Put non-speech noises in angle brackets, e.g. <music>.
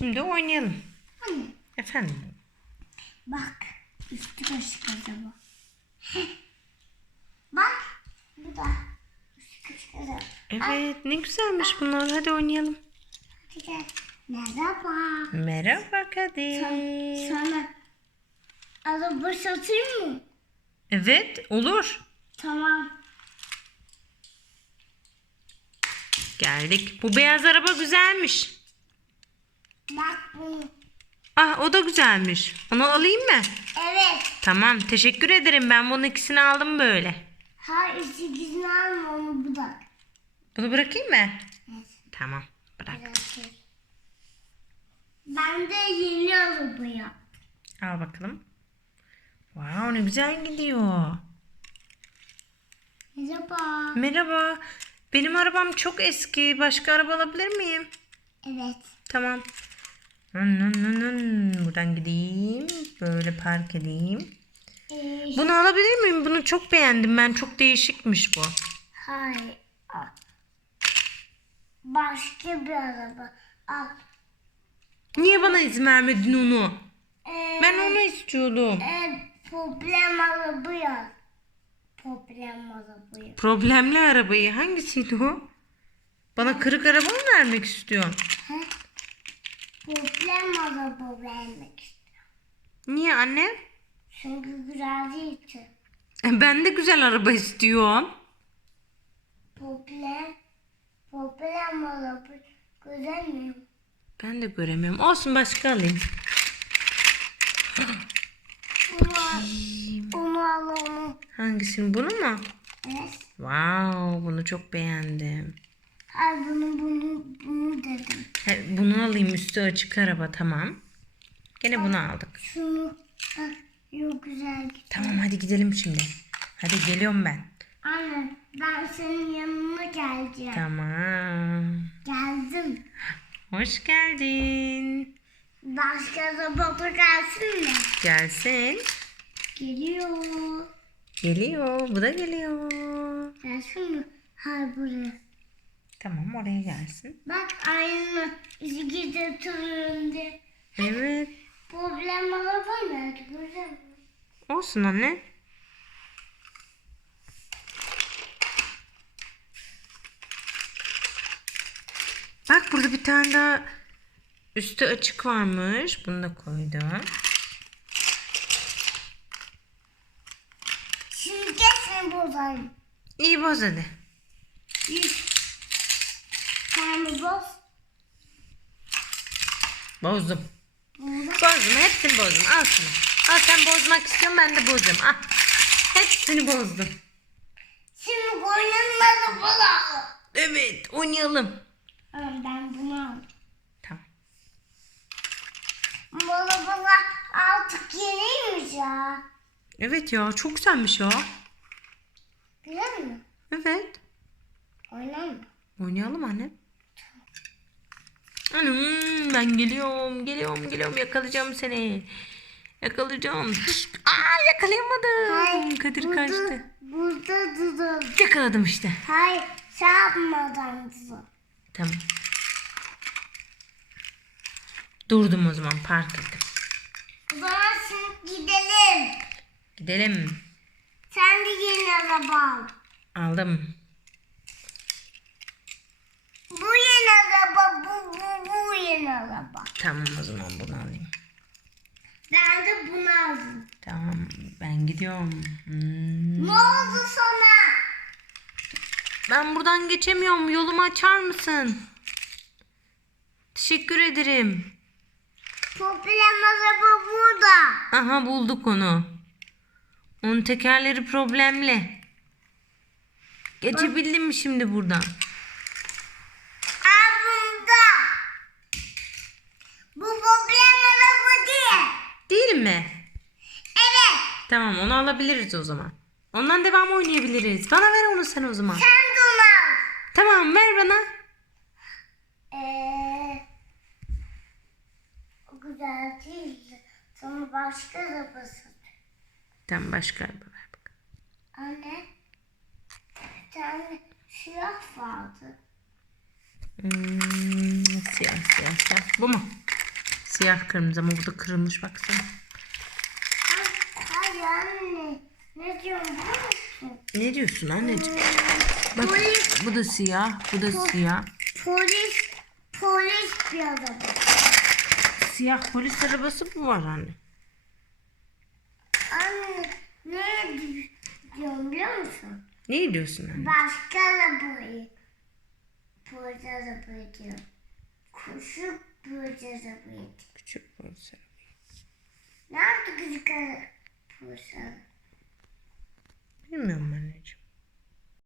Şimdi oynayalım. Anne Efendim. bak üstü kaşık acaba. <laughs> bak bu da üstü kaşık acaba. Evet ne güzelmiş bunlar. Hadi oynayalım. Hadi gel. Merhaba. Merhaba Kadir. Sana araba satayım mı? Evet olur. Tamam. Geldik. Bu beyaz araba güzelmiş. Bak. Ah o da güzelmiş. Onu alayım mı? Evet. Tamam teşekkür ederim. Ben bunun ikisini aldım böyle. Hayır sekizini alma onu da. Bunu bırakayım mı? Evet. Tamam bırak. bırakayım. Ben de yeni araba yaptım. Al bakalım. Wow ne güzel gidiyor. Merhaba. Merhaba. Benim arabam çok eski. Başka araba alabilir miyim? Evet. Tamam. Buradan gideyim. Böyle park edeyim. Bunu alabilir miyim? Bunu çok beğendim ben. Çok değişikmiş bu. hayır. al. Başka bir araba. Al. Niye bana izin vermedin onu? Ee, Ben onu istiyordum. e, problem araba yaz. Problem araba yaz. Problemli arabayı. Hangisiydi o? Bana kırık araba mı vermek istiyorsun? He? Problem araba vermek istiyorum. Niye anne? Çünkü güzel değil ki. E, Ben de güzel araba istiyorum. Problem, problem güzel mi? Ben de göremiyorum. Olsun başka alayım. Al, onu al onu. Hangisini? Bunu mu? Evet. Wow, bunu çok beğendim. Al bunu bunu bunu dedim. He, bunu alayım üstü açık araba tamam. Gene bunu aldık. Şunu al. Yok güzel. Tamam hadi gidelim şimdi. Hadi geliyorum ben. Anne ben senin yanına geleceğim. Tamam. Geldim. Hoş geldin. Başka da gelsin mi? Gelsin. Geliyor. Geliyor. Bu da geliyor. Gelsin mi? Hayır buraya. Tamam oraya gelsin. Bak aynı izgi de turundu. Evet. Problem mı? Olsun anne. Bak burada bir tane daha üstü açık varmış. Bunu da koydum. Şimdi kesin bozayım. İyi boz hadi. Yüz. Sen boz. Bozdum. Bozdum. Hepsini bozdum. Al şunu. Al sen bozmak istiyorsun ben de bozdum. Al. Hepsini bozdum. Şimdi oynanın arabalar. Evet oynayalım. Ben bunu aldım. Tamam. Bu arabalar artık yeniymiş ya. Evet ya çok güzelmiş ya. Güzel mi? Evet. Oynayalım. Oynayalım anne. Ben geliyorum, geliyorum, geliyorum. Yakalayacağım seni. Yakalayacağım. Aa yakalayamadım. Kadir burada, kaçtı. Burada durun. Yakaladım işte. Hayır çarpmadan durun. Tamam. Durdum o zaman park ettim. O zaman şimdi gidelim. Gidelim. Sen de yeni araba al. Aldım. Bu araba, bu, bu, bu yeni araba. Tamam o zaman bunu alayım. Ben de bunu aldım. Tamam ben gidiyorum. Hmm. Ne oldu sana? Ben buradan geçemiyorum. Yolumu açar mısın? Teşekkür ederim. Problem araba burada. Aha bulduk onu. Onun tekerleri problemli. Geçebildim mi şimdi buradan? Aa bunda. Bu problem araba değil. Değil mi? Evet. Tamam onu alabiliriz o zaman. Ondan devam oynayabiliriz. Bana ver onu sen o zaman. Sen de. Tamam ver bana. Ee, o güzel değil. Sana başka araba sat. Tamam başka araba ver bakalım. Anne. Bir tane silah vardı. Hmm, siyah siyah siyah. Bu mu? Siyah kırmızı ama burada kırılmış baksana. Hayır anne. Ne diyorsun biliyor musun? Ne diyorsun anneciğim? Bak Polis. bu da siyah, bu da siyah. Polis, polis bir adam. Siyah polis arabası mı var anne? Anne ne diyorum biliyor musun? Ne diyorsun anne? Başka arabayı. Polis arabayı diyor. Kuşu polis arabayı. Küçük polis arabası. Nerede küçük ara- polis arabayı? Bilmiyorum anneciğim.